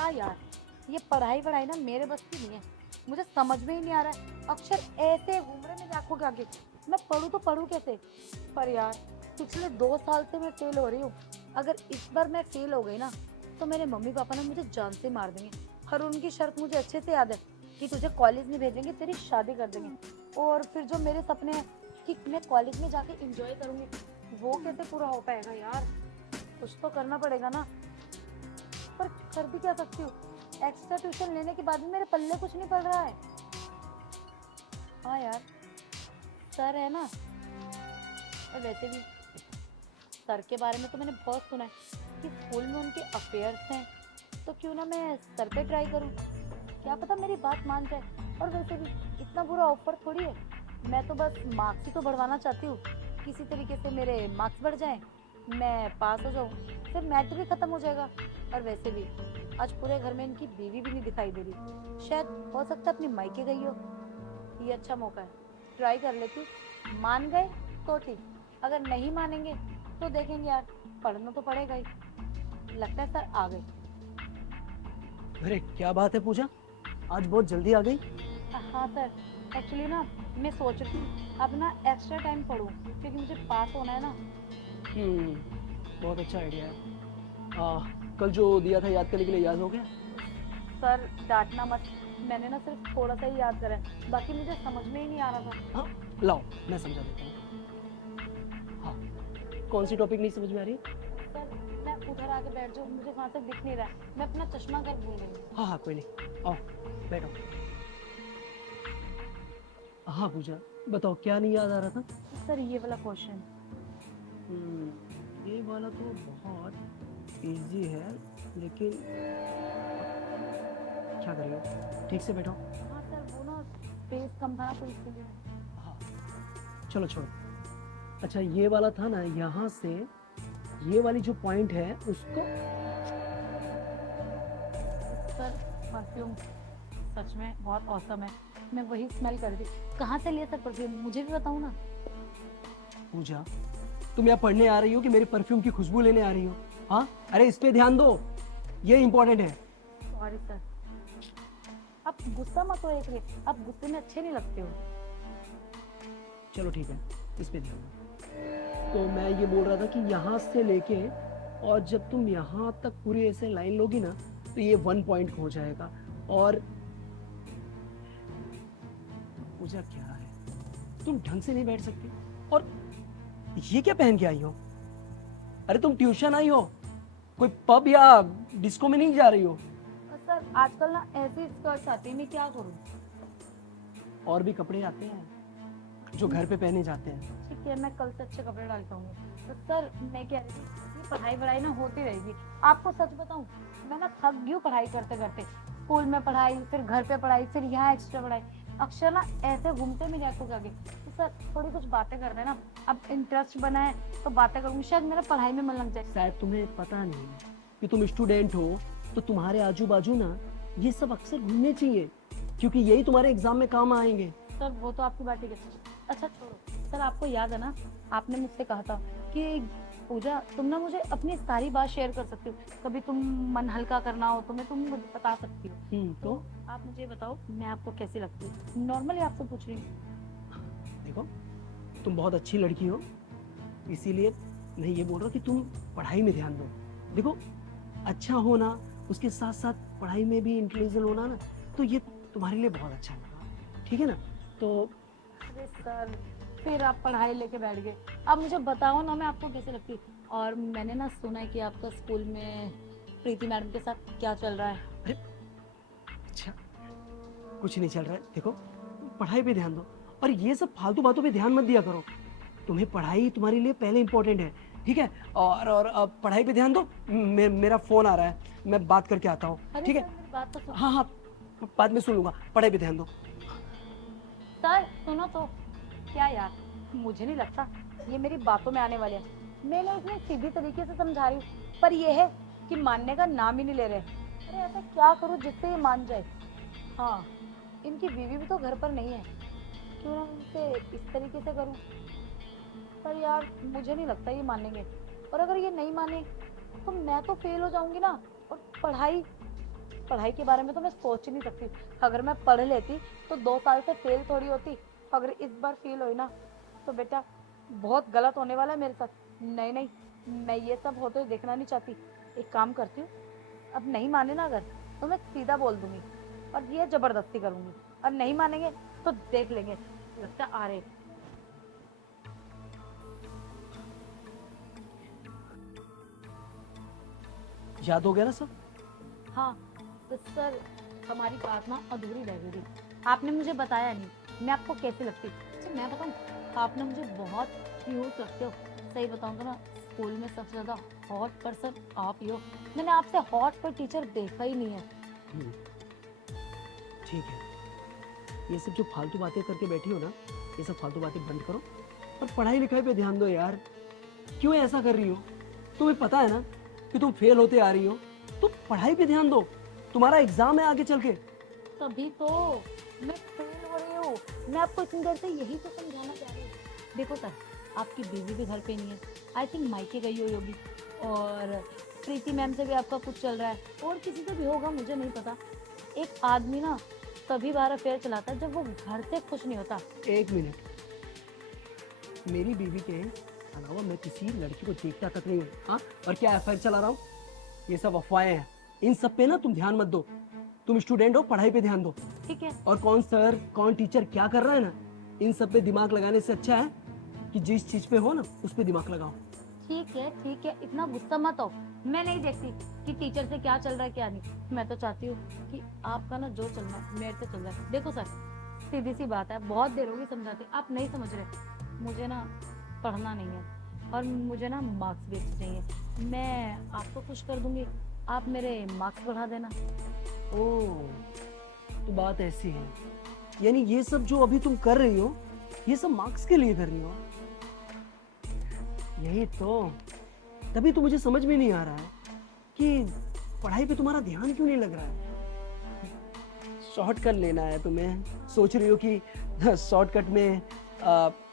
क्या यार, ये पढ़ाई वढ़ाई ना मेरे बस की नहीं है। मुझे समझ में ही नहीं आ रहा है, अक्षर ऐसे घूम रहे मेरी आंखों के आगे। मैं पढ़ूँ तो पढ़ूँ कैसे? पर यार, पिछले 2 साल से मैं फेल हो रही हूँ। अगर इस बार मैं फेल हो गई ना, तो मेरे मम्मी पापा ना मुझे जान से मार देंगे। और उनकी शर्त मुझे अच्छे से याद है कि तुझे कॉलेज नहीं भेजेंगे, तेरी शादी कर देंगे। और फिर जो मेरे सपने हैं कि मैं कॉलेज में जाके एंजॉय करूंगी, वो कैसे पूरा हो पाएगा यार? कुछ तो करना पड़ेगा ना। पर कर भी क्या सकती हूँ? एक्स्ट्रा ट्यूशन लेने के बाद भी मेरे पल्ले कुछ नहीं पड़ रहा है। हाँ यार, सर है ना। और वैसे भी सर के बारे में तो मैंने बहुत सुना है कि स्कूल में उनके अफेयर्स हैं। तो क्यों ना मैं सर पे ट्राई करूँ, क्या पता मेरी बात मान जाए। और वैसे भी इतना बुरा ऑफर थोड़ी है। मैं तो बस मार्क्स ही तो बढ़वाना चाहती हूँ। किसी तरीके से मेरे मार्क्स बढ़ जाएं, मैं पास हो जाऊँ, फिर मैटर भी खत्म हो जाएगा। और वैसे भी आज पूरे घर में इनकी बीवी भी नहीं दिखाई दे रही। शायद हो सकता है अपनी मायके गई हो। ये अच्छा मौका है, ट्राई कर लेती हूँ। मान गए तो ठीक, अगर नहीं मानेंगे तो देखेंगे यार, पढ़ना तो पड़ेगा ही। लगता है सर आ गए। अरे क्या बात है पूजा, आज बहुत जल्दी आ गई। हाँ सर, एक्चुअली ना मैं सोच रही थी अब ना एक्स्ट्रा टाइम पढूं, क्योंकि मुझे पास होना है ना। बहुत अच्छा आइडिया है। कल जो दिया था याद करने के लिए, याद हो गया? सर डांटना मत, मैंने ना सिर्फ थोड़ा सा ही याद करा है, बाकी मुझे समझ में ही नहीं आ रहा था। हाँ, लाओ मैं समझा देता हूँ। हाँ, कौन सी टॉपिक नहीं समझ में आ रही है? सर मैं उधर आके बैठ जाऊँ, मुझे वहां से दिख नहीं रहा है, मैं अपना चश्मा घर भूल गई हूँ। हाँ हाँ, कोई नहीं, आओ बैठो। हाँ पूजा, बताओ क्या नहीं याद आ रहा था? सर ये वाला क्वेश्चन। ये वाला तो बहुत इजी है, लेकिन क्या कर रही हो? ठीक से बैठो। हाँ सर, वो ना स्पेस कम था ना तो इसलिए। हाँ, चलो छोड़ो। अच्छा, ये वाला था ना, यहाँ से ये वाली जो पॉइंट है उसको। सर परफ्यूम सच में बहुत औसम है, मैं वही स्मेल कर रही थी। कहाँ से लिया सर परफ्यूम, मुझे भी बताओ ना। पूजा, तुम यहाँ पढ़ने आ रही हो कि मेरे परफ्यूम की खुशबू लेने आ रही हो? हाँ, अरे इस पे ध्यान दो, ये इंपॉर्टेंट है। सॉरी सर, आप गुस्सा मत हो, एक आप गुस्से में अच्छे नहीं लगते हो। चलो ठीक है, इस पे ध्यान दो। तो मैं ये बोल रहा था कि यहाँ से लेके और जब तुम यहाँ तक पूरी ऐसे लाइन लोगी ना, तो ये 1 पॉइंट हो जाएगा। और पूजा क्या है, तुम ढंग से नहीं बैठ सकती? और ये क्या पहन के आई हो? अरे तुम ट्यूशन आई हो, कोई पब या डिस्को में नहीं जा रही हो? सर आजकल ना ऐसी स्कर्ट्स आती है, मैं क्या करूँ? और भी कपड़े आते हैं जो घर पे पहने जाते हैं। ठीक है, मैं कल से अच्छे कपड़े डालता हूँ। तो सर मैं कह रही थी, ये पढ़ाई वढ़ाई ना होती रहेगी। आपको सच बताऊँ, मैं ना थक गई हूँ पढ़ाई करते करते। स्कूल में पढ़ाई, फिर घर पे पढ़ाई, फिर यहाँ एक्स्ट्रा पढ़ाई। अक्षर ना ऐसे घूमते मेरे आंखों के आगे। तो सर थोड़ी कुछ बातें करते हैं ना, अब इंटरेस्ट बना है तो बातें करूँगी, शायद मेरा पढ़ाई में मन लग जाए। शायद तुम्हें पता नहीं है कि तुम स्टूडेंट हो, तो तुम्हारे आजू बाजू ना ये सब अक्सर घूमने चाहिए, क्योंकि यही तुम्हारे एग्जाम में काम आएंगे। सर वो तो आपकी बात ठीक है। अच्छा छोड़ो, सर आपको याद है ना, आपने मुझसे कहा था कि पूजा तुम ना मुझे अपनी सारी बात शेयर कर सकती हो, कभी तुम मन हल्का करना हो तो मैं तुम मुझे बता सकती हो। तो तो आप मुझे बताओ, मैं आपको कैसी लगती हूँ? नॉर्मली आपसे पूछ रही हूँ। देखो, तुम बहुत अच्छी लड़की हो, इसीलिए मैं ये बोल रहा हूँ कि तुम पढ़ाई में ध्यान दो। देखो, अच्छा होना, उसके साथ साथ पढ़ाई में भी इंटेलिजेंट होना ना, तो ये तुम्हारे लिए बहुत अच्छा होगा, ठीक है ना? तो अरे सर, फिर आप पढ़ाई लेके बैठ गए। अब मुझे बताओ ना, मैं आपको कैसे लगती हूँ? और मैंने ना सुना है कि आपका स्कूल में प्रीति मैडम के साथ क्या चल रहा है। अरे अच्छा, कुछ नहीं चल रहा है। देखो, तुम पढ़ाई पे ध्यान दो, और ये सब फालतू बातों पे ध्यान मत दिया करो। तुम्हें पढ़ाई तुम्हारे लिए पहले इंपॉर्टेंट है, ठीक है? और अब पढ़ाई पे ध्यान दो। मेरा फोन आ रहा है, मैं बात करके आता हूँ, अरे ठीक है? सर मेरी बात तो सुनो। हाँ हाँ, बाद में सुन लूंगा, पढ़ाई पे ध्यान दो। सर सुनो तो। क्या यार, मुझे नहीं लगता ये मेरी बातों में आने वाले हैं। मैंने इतने सीधी तरीके से समझा रही हूँ, पर ये है कि मानने का नाम ही नहीं ले रहे। अरे ऐसा क्या करूँ जिससे ये मान जाए? हाँ, इनकी बीवी भी तो घर पर नहीं है, क्यों ना उनसे इस तरीके से करूँ। पर यार मुझे नहीं लगता ये मानेंगे। और अगर ये नहीं माने तो मैं तो फेल हो जाऊंगी ना। और पढ़ाई, पढ़ाई के बारे में तो मैं सोच ही नहीं सकती। अगर मैं पढ़ लेती तो 2 साल से फेल थोड़ी होती। अगर इस बार फेल हुई ना तो बेटा बहुत गलत होने वाला है मेरे साथ। नहीं नहीं, मैं ये सब होते हुए देखना नहीं चाहती। एक काम करती हूँ, अब नहीं माने ना अगर तो मैं सीधा बोल दूंगी और ये जबरदस्ती करूंगी, और नहीं मानेंगे तो देख लेंगे। लगता है आ रहे। याद हो गया ना सब? हाँ तो सर, हमारी बात ना अधूरी रह गई थी। आपने मुझे बताया नहीं मैं आपको कैसी लगती। अच्छा मैं बताऊँ, आपने मुझे बहुत क्यूट लगते हो। सही बताऊँ तो ना, स्कूल में सबसे ज्यादा हॉट पर्सन आप ही हो। मैंने आपसे हॉट कोई टीचर देखा ही नहीं है। हम्म, ठीक है। ये सब जो फालतू बातें करके बैठी हो ना, ये सब फालतू बातें बंद करो और पढ़ाई लिखाई पे ध्यान दो यार। क्यों ऐसा कर रही हो? तुम्हें पता है ना कि तुम फेल होते आ रही हो, तो पढ़ाई पे ध्यान दो। तुम्हारा एग्जाम है आगे चल के। तभी तो मैं फेल हो रही हूँ। मैं आपको इतनी देर से यही तो समझाना चाह रही हूँ। देखो सर, आपकी बीवी भी घर पे नहीं है, आई थिंक मायके गई हुई होगी, और प्रीति मैम से भी आपका कुछ चल रहा है, और किसी से भी होगा मुझे नहीं पता। एक आदमी ना तभी बार अफेयर चलाता है जब वो घर से खुश नहीं होता। एक मिनट, मेरी बीवी के अलावा मैं किसी लड़की को देखता तक नहीं हूँ। हाँ, और क्या अफेयर चला रहा हूँ? ये सब अफवाहें हैं। इन सब पे ना तुम ध्यान मत दो। तुम स्टूडेंट हो, पढ़ाई पे ध्यान दो। ठीक है। और कौन सर कौन टीचर क्या कर रहा है ना, इन सब पे दिमाग लगाने से अच्छा है कि जिस चीज पे हो ना उस पे दिमाग लगाओ। ठीक है, इतना गुस्सा मत हो। मैं नहीं देखती कि टीचर से क्या चल रहा है क्या नहीं। मैं तो चाहती हूँ कि आपका ना जो चलना है मेरे से चल जाए। देखो सर, सीधी सी बात है, बहुत देर होगी समझाते, आप नहीं समझ रहे। मुझे ना पढ़ना नहीं है, और मुझे ना मार्क्स भी अच्छे चाहिए। मैं आपको खुश कर दूंगी, आप मेरे मार्क्स बढ़ा देना। ओह, तो बात ऐसी है। यानी ये सब जो अभी तुम कर रही हो, ये सब मार्क्स के लिए कर रही हो। यही तो, तभी तो मुझे समझ में नहीं आ रहा है कि पढ़ाई पे तुम्हारा ध्यान क्यों नहीं लग रहा है। शॉर्टकट लेना है तुम्हें, सोच रही हो कि शॉर्टकट में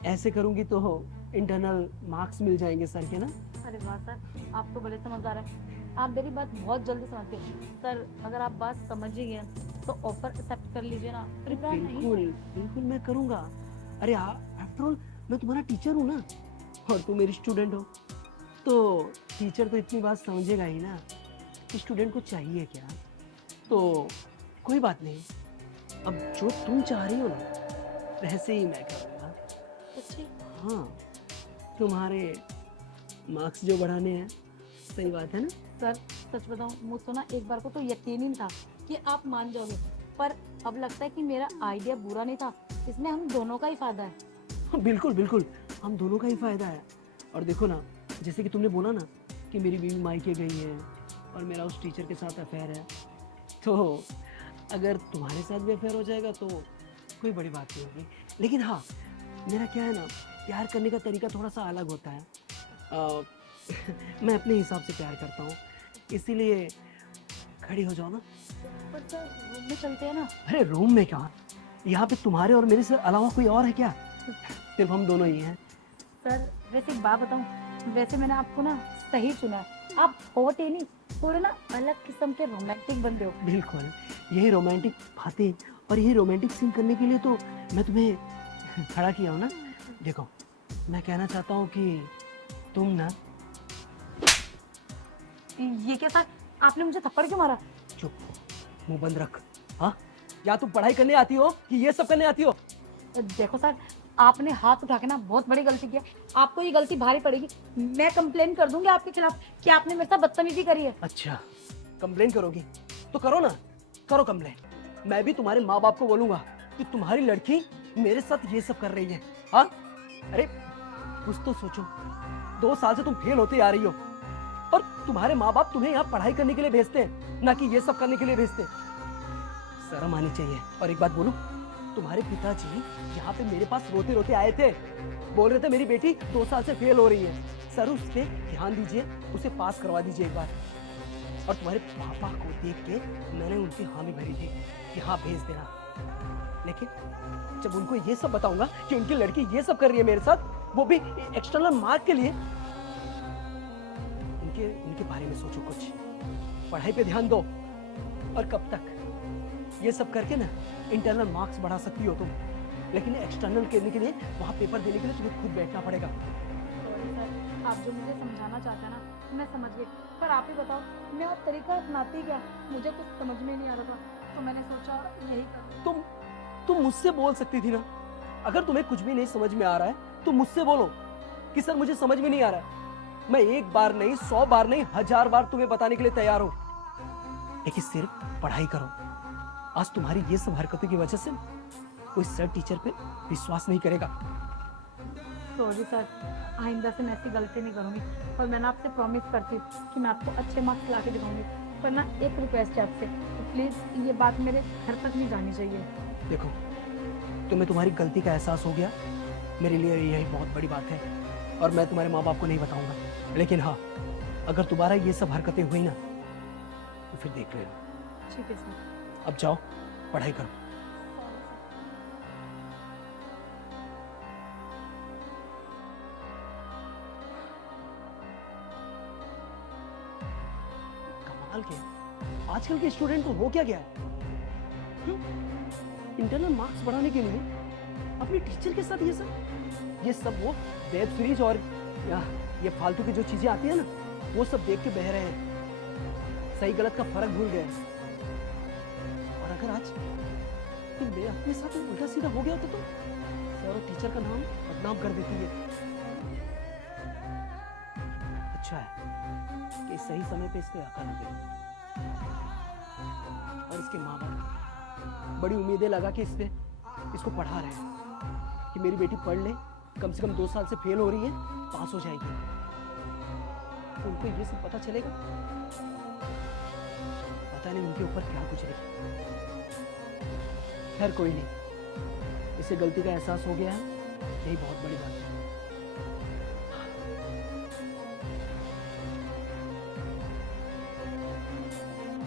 ऐसे करूंगी तो इंटरनल मार्क्स मिल जाएंगे सर के ना। अरे वाह सर, आप तो बड़े समझदार हैं। आप मेरी बात बहुत जल्दी समझते हैं सर। अगर आप बात समझ ही गए तो ऑफर एक्सेप्ट कर लीजिए ना। प्रिपेयर नहीं बिल्कुल बिल्कुल मैं करूंगा। अरे आफ्टर ऑल मैं तुम्हारा टीचर हूँ ना, और तुम मेरी स्टूडेंट हो, तो टीचर तो इतनी बात समझेगा ही ना कि स्टूडेंट को चाहिए क्या। तो कोई बात नहीं, अब जो तुम चाह रही हो ना वैसे ही मैं करूँगा। सच्ची? हाँ, तुम्हारे मार्क्स जो बढ़ाने हैं, सही बात है ना। सर सच बताऊं, मुझको ना एक बार को तो यकीन ही नहीं था कि आप मान जाओगे, पर अब लगता है कि मेरा आइडिया बुरा नहीं था। इसमें हम दोनों का ही फायदा है। हाँ, बिल्कुल बिल्कुल, हम दोनों का ही फायदा है। और देखो ना, जैसे कि तुमने बोला ना कि मेरी बीवी मायके गई है और मेरा उस टीचर के साथ अफेयर है, तो अगर तुम्हारे साथ भी अफेयर हो जाएगा तो कोई बड़ी बात नहीं होगी। लेकिन हाँ, मेरा क्या है ना, प्यार करने का तरीका थोड़ा सा अलग होता है। मैं अपने हिसाब से प्यार करता हूँ, इसीलिए खड़ी हो जाओ ना। पर सर रूम में चलते हैं ना। अरे रूम में क्या, यहाँ पे तुम्हारे और मेरे से अलावा कोई और है क्या? सिर्फ हम दोनों ही हैं। सर वैसे एक बात बताऊं, वैसे मैंने आपको ना सही चुना है। आप हॉट ही नहीं, थोड़े ना अलग किस्म के रोमांटिक बंदे हो। बिल्कुल, यही रोमांटिक बातें और यही रोमांटिक सीन करने के लिए तो मैं तुम्हें खड़ा किया हूँ ना। देखो, मैं कहना चाहता हूँ कि तुम ना। ये क्या सर, आपने मुझे थप्पड़ क्यों मारा? चुप, मुंह बंद रख। हाँ, या तुम पढ़ाई करने आती हो कि ये सब करने आती हो? देखो सर, आपने हाथ उठा के ना बहुत बड़ी गलती की है। आपको ये गलती भारी पड़ेगी। मैं कंप्लेन कर दूंगी आपके खिलाफ कि आपने मेरे साथ बदतमीजी करी है। अच्छा, कंप्लेन करोगी तो करो ना, करो कंप्लेन। मैं भी तुम्हारे माँ बाप को बोलूंगा कि तुम्हारी लड़की मेरे साथ ये सब कर रही है। हाँ, अरे कुछ तो सोचो, 2 साल से तुम फेल होते आ रही हो और तुम्हारे माँ बाप तुम्हें यहाँ पढ़ाई करने के लिए भेजते हैं, ना कि ये सब करने के लिए भेजते हैं। शर्म आनी चाहिए। और एक बात बोलूं, तुम्हारे पिताजी यहाँ पे मेरे पास रोते रोते आए थे, बोल रहे थे मेरी बेटी 2 साल से फेल हो रही है, सर उस पे ध्यान दीजिए, उसे पास करवा दीजिए एक बार। और तुम्हारे पापा को देख के मैंने उनकी हामी भरी थी कि हाँ भेज देना। लेकिन जब उनको ये सब बताऊंगा कि उनकी लड़की ये सब कर रही है मेरे साथ, वो भी एक्सटर्नल मार्क के लिए, उनके बारे में सोचो कुछ, पढ़ाई पे ध्यान दो। और कब तक? ये सब करके ना इंटरनल मार्क्स बढ़ा सकती हो तुम, लेकिन एक्सटर्नल करने के लिए वहां पेपर देने के लिए तुम्हें खुद बैठना पड़ेगा। सॉरी सर, आप जो मुझे समझाना चाहते हैं ना मैं समझ गई, पर आप ही बताओ मैं और तरीका अपनाती क्या? मुझे कुछ समझ में नहीं आ रहा था, तो मैंने सोचा यही कर। तुम मुझसे बोल सकती थी ना। अगर तुम्हें कुछ भी नहीं समझ में आ रहा है तो मुझसे बोलो कि सर मुझे समझ में नहीं आ रहा है। मैं एक बार नहीं, 100 बार नहीं, 1000 बार तुम्हें बताने के लिए तैयार हूं, लेकिन सिर्फ पढ़ाई करो। आज तुम्हारी ये सब हरकतों की वजह से कोई सर टीचर पे विश्वास नहीं करेगा। सॉरी सर, आइंदा से मैं ऐसी गलती नहीं करूंगी, और मैं ना आपसे प्रॉमिस करती हूँ कि मैं आपको अच्छे मार्क्स ला के दिखाऊंगी। पर ना एक रिक्वेस्ट है आपसे, तो प्लीज़ ये बात मेरे घर तक नहीं जानी चाहिए। देखो, तुम्हें तुम्हारी गलती का एहसास हो गया, मेरे लिए यही बहुत बड़ी बात है, और मैं तुम्हारे माँ बाप को नहीं बताऊंगा। लेकिन हाँ, अगर दोबारा ये सब हरकतें हुई ना तो फिर देख लेना। ठीक है सर। अब जाओ, पढ़ाई करो। कमाल के आजकल के स्टूडेंट को हो क्या गया है? इंटरनल मार्क्स बढ़ाने के लिए अपने टीचर के साथ ये सब वो वेब सीरीज और ये फालतू की जो चीजें आती है ना, वो सब देख के बह रहे हैं, सही गलत का फर्क भूल गए। और अगर आज तुम मेरे अपने साथ उल्टा सीधा हो गया होता तो सर और टीचर का नाम बदनाम कर देती है। अच्छा है कि सही समय पे इसके अकल आ गई, और इसके माँ बाप बड़ी उम्मीदें लगा के इसको पढ़ा रहे हैं कि मेरी बेटी पढ़ ले, कम से कम 2 साल से फेल हो रही है, पास हो जाएगी। तो उनको ये सब पता चलेगा, पता नहीं उनके ऊपर क्या गुजरेगी। खैर कोई नहीं, इसे गलती का एहसास हो गया है, यही बहुत बड़ी बात है।